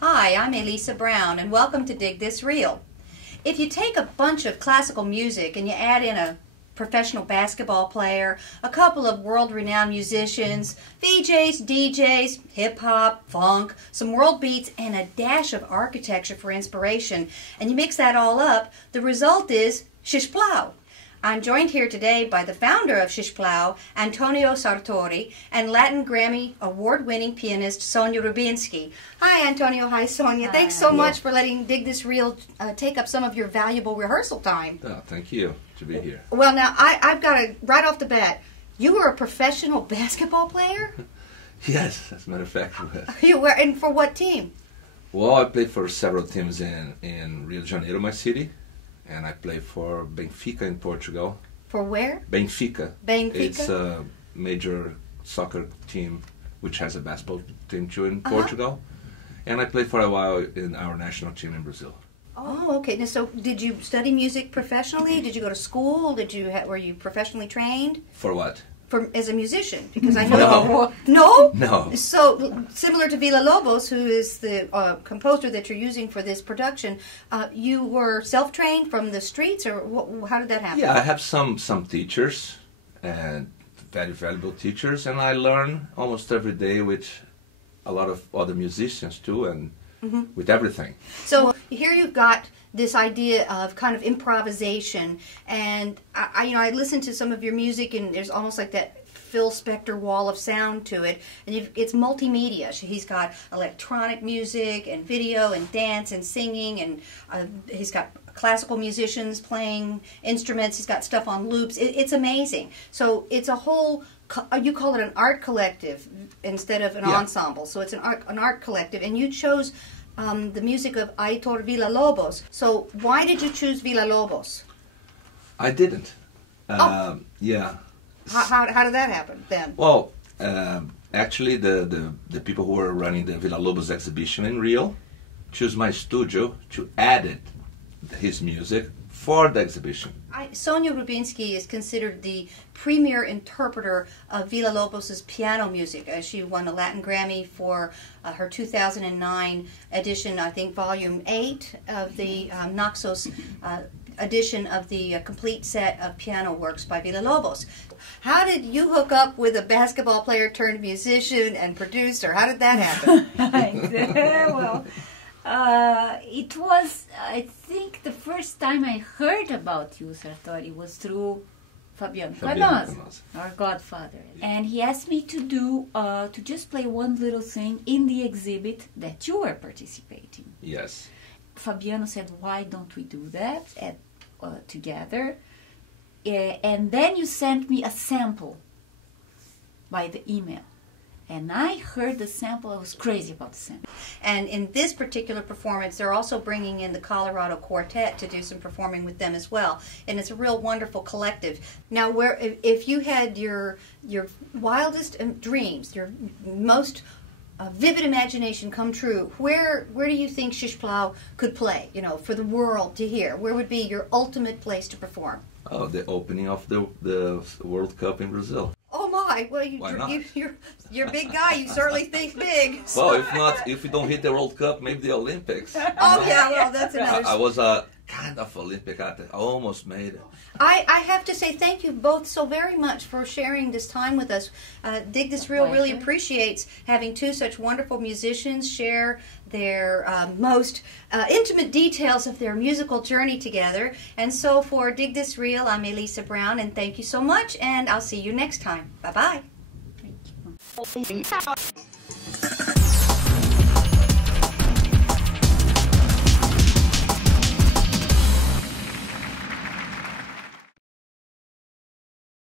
Hi, I'm Elisa Brown, and welcome to Dig This Reel. If you take a bunch of classical music and you add in a professional basketball player, a couple of world-renowned musicians, VJs, DJs, hip-hop, funk, some world beats, and a dash of architecture for inspiration, and you mix that all up, the result is Xplau. I'm joined here today by the founder of Xplau, Antonio Sartori, and Latin Grammy award-winning pianist Sonia Rubinski. Hi, Antonio. Hi, Sonia. Thanks so much for letting Dig This Reel take up some of your valuable rehearsal time. Oh, thank you to be here. Well, now, I've got to, right off the bat, you were a professional basketball player? Yes, as a matter of fact, yes. You were, and for what team? Well, I played for several teams in Rio de Janeiro, my city. And I play for Benfica in Portugal. For where? Benfica. Benfica? It's a major soccer team which has a basketball team too in Portugal. And I played for a while in our national team in Brazil. Oh, okay. Now, so did you study music professionally? Did you go to school? Were you professionally trained? For what? As a musician, because I know no. So similar to Villa-Lobos, who is the composer that you're using for this production, you were self-trained from the streets, or how did that happen? Yeah, I have some teachers, and very valuable teachers, and I learn almost every day with a lot of other musicians too, and with everything. So here you've got this idea of kind of improvisation, and I listened to some of your music, and there's almost like that Phil Spector wall of sound to it, and it's multimedia. He's got electronic music and video and dance and singing, and he's got classical musicians playing instruments. He's got stuff on loops. It's amazing. So it's a whole, you call it an art collective instead of an ensemble. So it's an art collective, and you chose the music of Aitor Villa-Lobos. So why did you choose Villa-Lobos? I didn't. Yeah. How did that happen then? Well, actually the people who were running the Villa-Lobos exhibition in Rio chose my studio to add his music for the exhibition. Sonia Rubinski is considered the premier interpreter of Villa-Lobos' piano music. She won a Latin Grammy for her 2009 edition, I think volume 8 of the Naxos edition of the complete set of piano works by Villa-Lobos. How did you hook up with a basketball player turned musician and producer? How did that happen? Well, it was, I think, the first time I heard about you, Sartori, was through Fabiano Canosa, our godfather. And he asked me to do, to just play one little thing in the exhibit that you were participating. Yes. Fabiano said, why don't we do that together? And then you sent me a sample by the email. And I heard the sample. I was crazy about the sample. And in this particular performance, they're also bringing in the Colorado Quartet to do some performing with them as well. And it's a real wonderful collective. Now, if you had your wildest dreams, your most vivid imagination come true, where do you think Xplau could play, for the world to hear? Where would be your ultimate place to perform? Oh, the opening of the World Cup in Brazil. Oh my! Well, you're a big guy. You certainly think big. Well, if we don't hit the World Cup, maybe the Olympics. Oh yeah, well that's another. I was a kind of Olympic athlete. I almost made it. I have to say thank you both so very much for sharing this time with us. Dig This Reel really appreciates having two such wonderful musicians share their most intimate details of their musical journey together. And so for Dig This Reel, I'm Elisa Brown, and thank you so much, and I'll see you next time. Bye-bye. Thank you.